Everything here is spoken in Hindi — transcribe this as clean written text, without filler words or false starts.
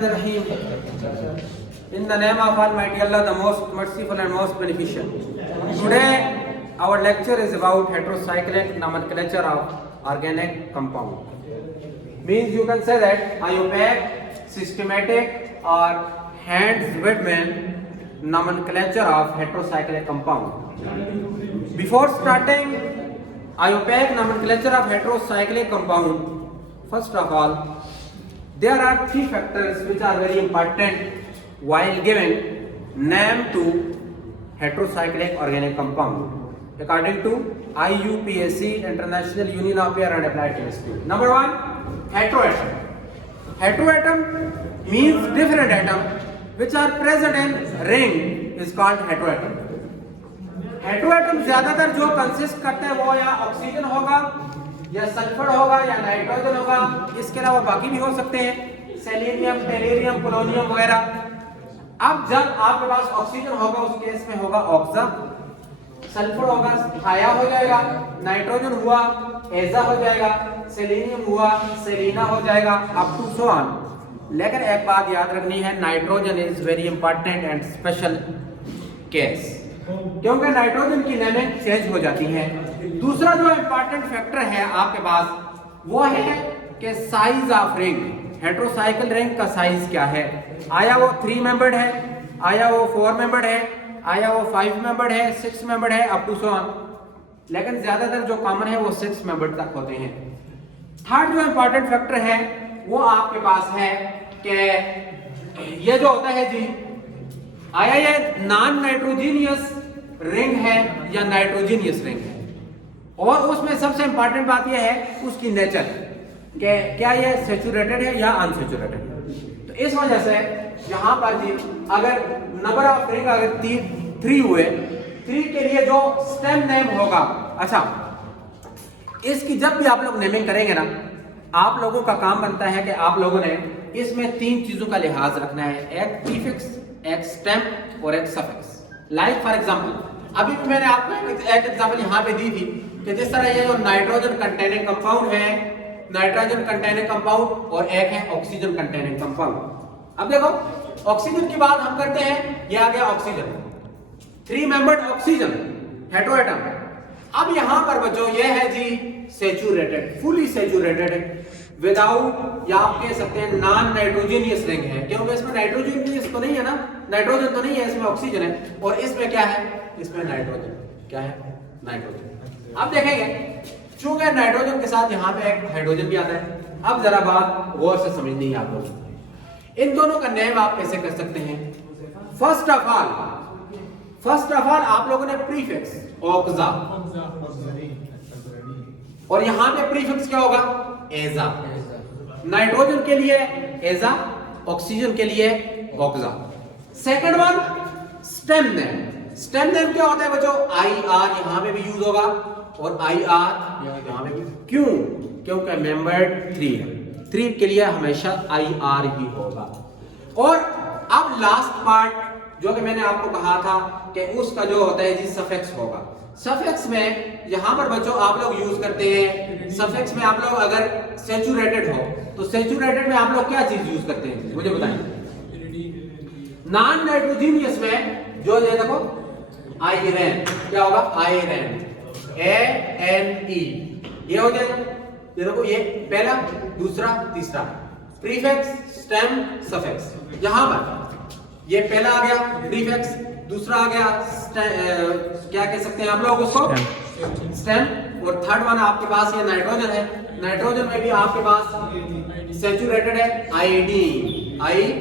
Rahim. In the name of Almighty Allah, the most merciful and most beneficent. Today, our lecture is about heterocyclic nomenclature of organic compound. Means you can say that IUPAC, systematic or Hands-Widman nomenclature of heterocyclic compound. Before starting IUPAC nomenclature of heterocyclic compound, first of all, there are three factors which are very important while giving name to heterocyclic organic compound according to IUPAC, International Union of Pure and Applied Chemistry. Number one, heteroatom. Heteroatom means different atoms which are present in ring is called heteroatom. Heteroatom ज्यादातर जो कंसिस्ट करते हैं वो या ऑक्सीजन होगा या सल्फर होगा या नाइट्रोजन होगा, इसके अलावा बाकी भी हो सकते हैं, सेलेनियम, टेलेरियम, पोलोनियम वगैरह। अब जब आपके पास ऑक्सीजन होगा उस केस में होगा ऑक्सा, सल्फर होगा थाया हो जाएगा, नाइट्रोजन हुआ एजा हो जाएगा, सेलेनियम हुआ सेलिना हो जाएगा, अप टू सो ऑन। लेकिन एक बात याद रखनी है, nitrogen is very important and special case, क्योंकि नाइट्रोजन की नेमिंग चेंज हो जाती है। दूसरा जो इंपॉर्टेंट फैक्टर है आपके पास वो है कि साइज ऑफ रिंग, हेटेरोसाइकिल रिंग का साइज क्या है, आया वो 3 मेंबर्ड है, आया वो 4 मेंबर्ड है, आया वो 5 मेंबर्ड है, 6 मेंबर्ड है, अप टू सो ऑन। लेकिन ज्यादातर जो कॉमन है वो 6 मेंबर्ड तक होते हैं। थर्ड जो इंपॉर्टेंट फैक्टर है वो आपके पास है कि ये जो होता है जी, आया ये नॉन नाइट्रोजीनियस रिंग है या नाइट्रोजीनियस रिंग है, और उसमें सबसे इंपॉर्टेंट बात यह है उसकी नेचर कि क्या ये सैचुरेटेड है या अनसैचुरेटेड है। तो इस वजह से यहाँ पर जी अगर नंबर ऑफ रिंग अगर 3 हुए, 3 के लिए जो स्टेम नेम होगा, अच्छा इसकी जब भी आप लोग नेमिंग करेंगे ना, आप लोगों का काम बनता है कि आप लोगों ने इसमें 3 चीजों का लिहाज रखना है, एक प्रीफिक्स, एक स्टेम और एक सफिक्स। लाइक फॉर एग्जांपल अभी मैंने आपको एक एग्जांपल यहाँ पे दी थी कि जिस तरह ये जो नाइट्रोजन कंटेनिंग कंपाउंड है, नाइट्रोजन कंटेनिंग कंपाउंड और एक है ऑक्सीजन कंटेनिंग कंपाउंड। अब देखो ऑक्सीजन की बात हम करते हैं, ये आ गया ऑक्सीजन, 3 मेंबर्ड ऑक्सीजन हेटेरोएटम। अब यहाँ पर बच्चों ये है जी सैचुरेटेड, फुली सैचुरेटेड विदाउट, या आप कह सकते हैं नॉन नाइट्रोजीनियस रिंग है, क्योंकि इसमें नाइट्रोजीनियस तो नहीं है ना, नाइट्रोजन तो नहीं है, इसमें ऑक्सीजन है, और इसमें क्या है, इसमें नाइट्रोजन, क्या है नाइट्रोजन। अब देखेंगे चूंकि नाइट्रोजन के साथ यहाँ पे एक हाइड्रोजन भी आता है। अब जरा बात गौर से समझनी है आप लोग, इन दोनों का नेम आप कैसे कर सकते हैं। फर्स्ट ऑफ ऑल आप लोगों ने प्रीफिक्स ऑक्सा, और यहाँ पे प्रीफिक्स क्या होगा, एजा। नाइट्रोजन के लिए एजा, ऑक्सीजन के लिए oxa. Second one stem name. Stem name क्या होता है बच्चों, आई आर यहाँ पे भी यूज होगा और आई आर यहाँ पे भी। क्यों, क्योंकि मेंबर्ड 3 है, 3 के लिए हमेशा आई आर ही होगा। और अब लास्ट पार्ट जो कि मैंने आपको कहा था कि उसका जो होता है जी सफिक्स होगा। सफिक्स में यहाँ पर बच्चों आप लोग यूज करते हैं, सफिक्स में आप लोग अगर सैचुरेटेड हो तो सैचुरेटेड में आप लोग क्या चीज यूज करते हैं मुझे बताएं। नॉन नाइट्रोजीनियस में जो ये देखो आयरन, क्या होगा आयरन, ANE, ये हो जाएगा। ये देखो ये पहला, दूसरा, तीसरा, प्रीफिक्स, स्टेम, सफिक्स। यहां पर ये पहला आ गया प्रीफिक्स, दूसरा आ गया क्या कह सकते हैं आप लोग उसको स्टेम, और थर्ड वन आपके पास ये नाइट्रोजन है। नाइट्रोजन में भी आपके पास सैचुरेटेड है, IDIN।